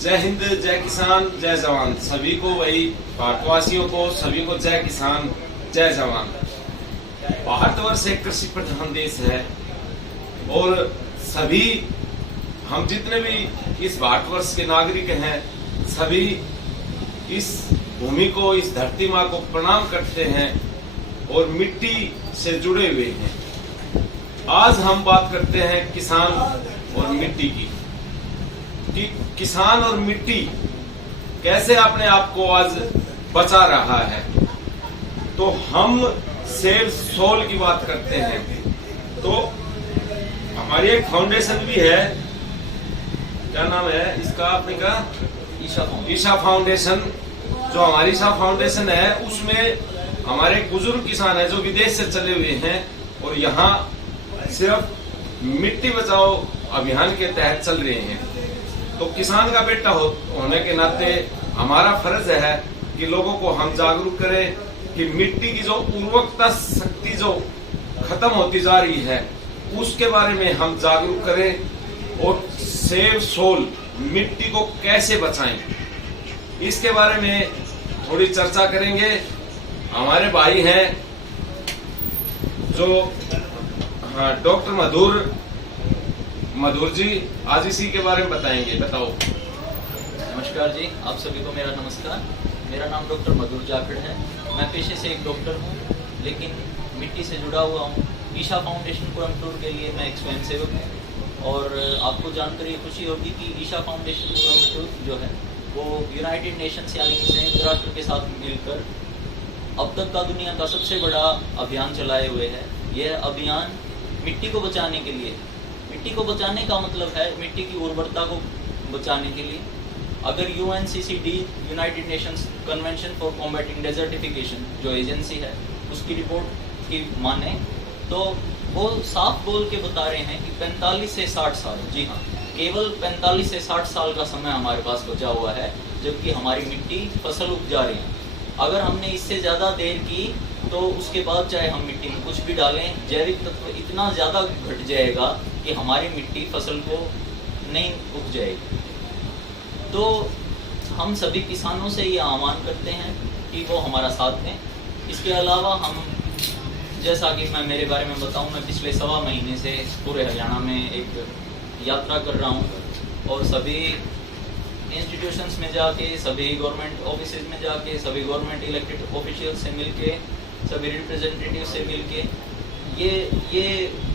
जय हिंद, जय किसान, जय जवान। सभी को, वही भारतवासियों को, सभी को जय किसान, जय जवान। भारतवर्ष एक कृषि प्रधान देश है और सभी हम जितने भी इस भारतवर्ष के नागरिक हैं, सभी इस भूमि को, इस धरती माँ को प्रणाम करते हैं और मिट्टी से जुड़े हुए हैं। आज हम बात करते हैं किसान और मिट्टी की, कि किसान और मिट्टी कैसे अपने आप को आज बचा रहा है। तो हम सेव सोल की बात करते हैं। तो हमारी एक फाउंडेशन भी है, क्या नाम है इसका आपने का? ईशा फाउंडेशन। जो हमारी ईशा फाउंडेशन है उसमें हमारे बुजुर्ग किसान है जो विदेश से चले हुए हैं और यहाँ सिर्फ मिट्टी बचाओ अभियान के तहत चल रहे हैं। तो किसान का बेटा होने के नाते हमारा फर्ज है कि लोगों को हम जागरूक करें कि मिट्टी की जो उर्वरकता शक्ति जो खत्म होती जा रही है उसके बारे में हम जागरूक करें और सेव सोल, मिट्टी को कैसे बचाएं, इसके बारे में थोड़ी चर्चा करेंगे। हमारे भाई हैं जो डॉक्टर मधुर जी आज इसी के बारे में बताएंगे। बताओ। नमस्कार जी, आप सभी को मेरा नमस्कार। मेरा नाम डॉक्टर मधुर जाखड़ है। मैं पेशे से एक डॉक्टर हूँ, लेकिन मिट्टी से जुड़ा हुआ हूँ। ईशा फाउंडेशन कोयम्बटूर के लिए मैं एक स्वयंसेवक हूँ और आपको जानकर ये खुशी होगी कि ईशा फाउंडेशन कोयम्बटूर जो है वो यूनाइटेड नेशंस यानी कि संयुक्त राष्ट्र के साथ मिलकर अब तक का दुनिया का सबसे बड़ा अभियान चलाए हुए है। यह अभियान मिट्टी को बचाने के लिए। मिट्टी को बचाने का मतलब है मिट्टी की उर्वरता को बचाने के लिए। अगर UNCCD United Nations convention for combating desertification जो एजेंसी है उसकी रिपोर्ट की माने तो वो साफ बोल के बता रहे हैं कि 45 से 60 साल, जी हाँ, केवल 45 से 60 साल का समय हमारे पास बचा हुआ है जबकि हमारी मिट्टी फसल उपजा रही है। अगर हमने इससे ज़्यादा देर की तो उसके बाद चाहे हम मिट्टी में कुछ भी डालें, जैविक तत्व इतना ज़्यादा घट जाएगा कि हमारी मिट्टी फसल को नहीं उग जाएगी। तो हम सभी किसानों से ये आह्वान करते हैं कि वो हमारा साथ दें। इसके अलावा हम, जैसा कि मैं मेरे बारे में बताऊं, मैं पिछले 1.25 महीने से पूरे हरियाणा में एक यात्रा कर रहा हूं और सभी इंस्टीट्यूशंस में जाके, सभी गवर्नमेंट ऑफिसेज में जाके, सभी गवर्नमेंट इलेक्टेड ऑफिशियल से मिलके, सभी रिप्रेजेंटेटिव से मिलके ये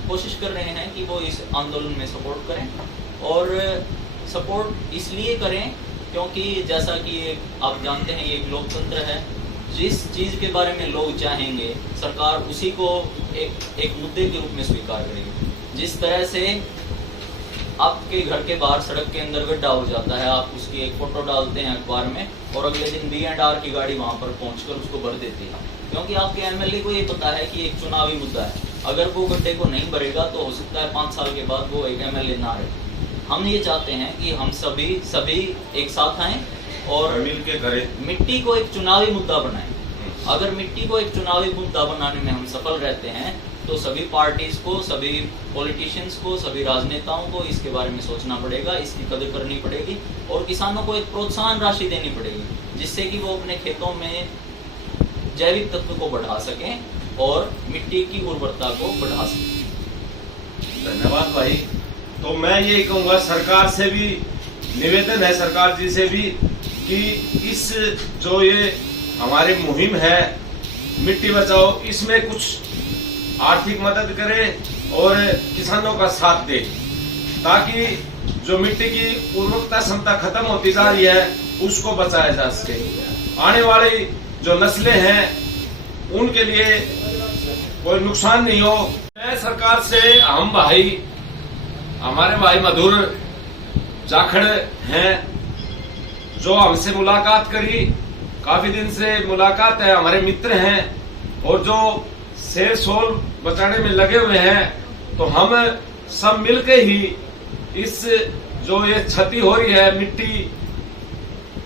कोशिश कर रहे हैं कि वो इस आंदोलन में सपोर्ट करें। और सपोर्ट इसलिए करें क्योंकि जैसा कि आप जानते हैं ये एक लोकतंत्र है। जिस चीज़ के बारे में लोग चाहेंगे सरकार उसी को एक मुद्दे के रूप में स्वीकार करेगी। जिस तरह से आपके घर के बाहर सड़क के अंदर गड्ढा हो जाता है, आप उसकी एक फोटो डालते हैं अखबार में और अगले दिन B&R की गाड़ी वहां पर पहुंचकर उसको भर देती है, क्योंकि आपके MLA को ये पता है कि एक चुनावी मुद्दा है। अगर वो गड्ढे को नहीं भरेगा तो हो सकता है 5 साल के बाद वो एक MLA ना रहे। हम ये चाहते हैं कि हम सभी एक साथ आएं और मिलके करें, मिट्टी को एक चुनावी मुद्दा बनाएं। अगर मिट्टी को एक चुनावी मुद्दा बनाने में हम सफल रहते हैं तो सभी पार्टीज को, सभी पॉलिटिशियंस को, सभी राजनेताओं को इसके बारे में सोचना पड़ेगा, इसकी कदर करनी पड़ेगी और किसानों को एक प्रोत्साहन राशि देनी पड़ेगी जिससे कि वो अपने खेतों में जैविक तत्व को बढ़ा सकें और मिट्टी की उर्वरता को बढ़ा सकें। धन्यवाद भाई। तो मैं यही कहूँगा, सरकार से भी निवेदन है, सरकार जी से भी, कि इस जो ये हमारी मुहिम है मिट्टी बचाओ, इसमें कुछ आर्थिक मदद करे और किसानों का साथ दे, ताकि जो मिट्टी की उर्वरकता क्षमता खत्म होती जा रही है उसको बचाया जा सके। आने वाली जो नस्लें हैं उनके लिए कोई नुकसान नहीं हो। मैं सरकार से, हम भाई, हमारे भाई मधुर जाखड़ हैं जो हमसे मुलाकात करी, काफी दिन से मुलाकात है, हमारे मित्र हैं और जो सेव सोल बचाने में लगे हुए हैं। तो हम सब मिलके ही इस जो ये क्षति हो रही है, मिट्टी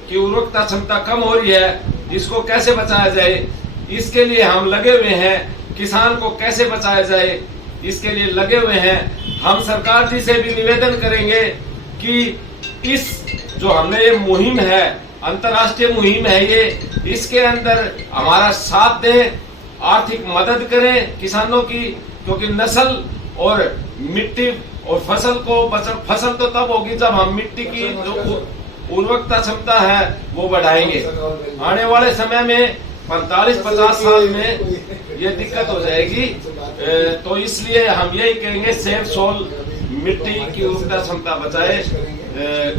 की उर्वरकता क्षमता कम हो रही है, इसको कैसे बचाया जाए इसके लिए हम लगे हुए हैं। किसान को कैसे बचाया जाए इसके लिए लगे हुए हैं। हम सरकार जी से भी निवेदन करेंगे कि इस जो हमने ये मुहिम है, अंतर्राष्ट्रीय मुहिम है ये, इसके अंदर हमारा साथ दें, आर्थिक मदद करें किसानों की, क्योंकि नस्ल और मिट्टी और फसल को फसल तो तब होगी जब हम मिट्टी की जो उर्वरकता क्षमता है वो बढ़ाएंगे। आने वाले समय में 45-50 साल में ये दिक्कत हो जाएगी। तो इसलिए हम यही कहेंगे सेव सोल, मिट्टी की उर्वरकता क्षमता बचाए।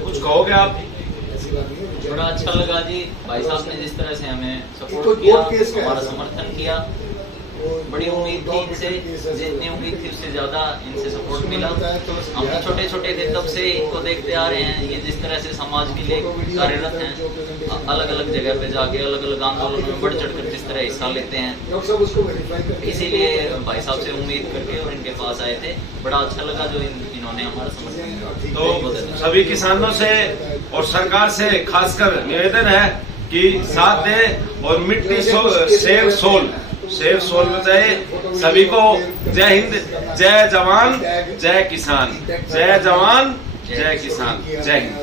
कुछ कहोगे आप? बड़ा अच्छा लगा जी, भाई साहब ने जिस तरह से हमें सपोर्ट किया, हमारा समर्थन किया। बड़ी उम्मीद थी इनसे, जितनी उम्मीद थी उससे ज्यादा इनसे सपोर्ट मिला। हम तो छोटे छोटे थे तब से इनको देखते आ रहे हैं, ये जिस तरह से समाज के लिए कार्यरत हैं, अलग अलग जगह पे जाके अलग अलग आंदोलनों में बढ़ चढ़ कर जिस तरह हिस्सा लेते हैं, इसीलिए भाई साहब से उम्मीद करके और इनके पास आए थे। बड़ा अच्छा लगा जो इन्होंने हमारा समर्थन किया। तो सभी किसानों से और सरकार से खासकर निवेदन है कि साथ दे और मिट्टी सेव सोल बचाए। सभी को जय हिंद, जय जवान, जय किसान, जय जवान, जय किसान, जय हिंद।